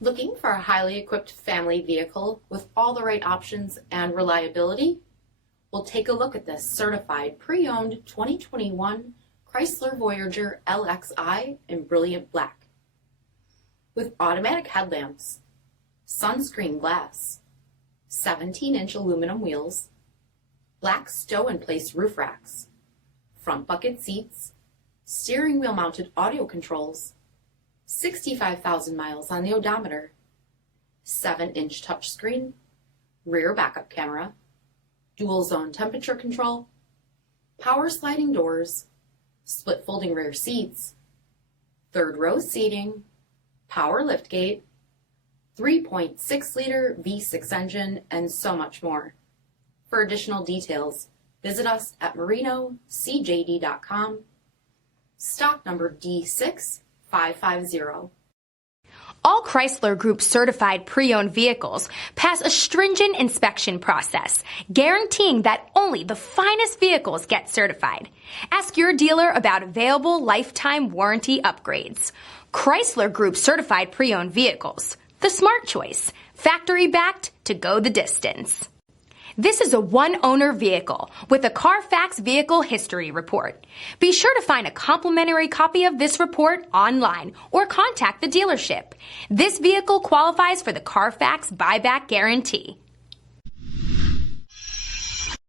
Looking for a highly equipped family vehicle with all the right options and reliability? We'll take a look at this certified pre-owned 2021 Chrysler Voyager LXI in brilliant black. With automatic headlamps, sunscreen glass, 17-inch aluminum wheels, black stow-in-place roof racks, front bucket seats, steering wheel mounted audio controls, 65,000 miles on the odometer, 7-inch touchscreen, rear backup camera, dual zone temperature control, power sliding doors, split folding rear seats, third row seating, power liftgate, 3.6-liter V6 engine, and so much more. For additional details, visit us at marinocjd.com, stock number D6550. All Chrysler Group certified pre-owned vehicles pass a stringent inspection process, guaranteeing that only the finest vehicles get certified. Ask your dealer about available lifetime warranty upgrades. Chrysler Group certified pre-owned vehicles, the smart choice, factory backed to go the distance. This is a one-owner vehicle with a CARFAX vehicle history report. Be sure to find a complimentary copy of this report online or contact the dealership. This vehicle qualifies for the CARFAX buyback guarantee.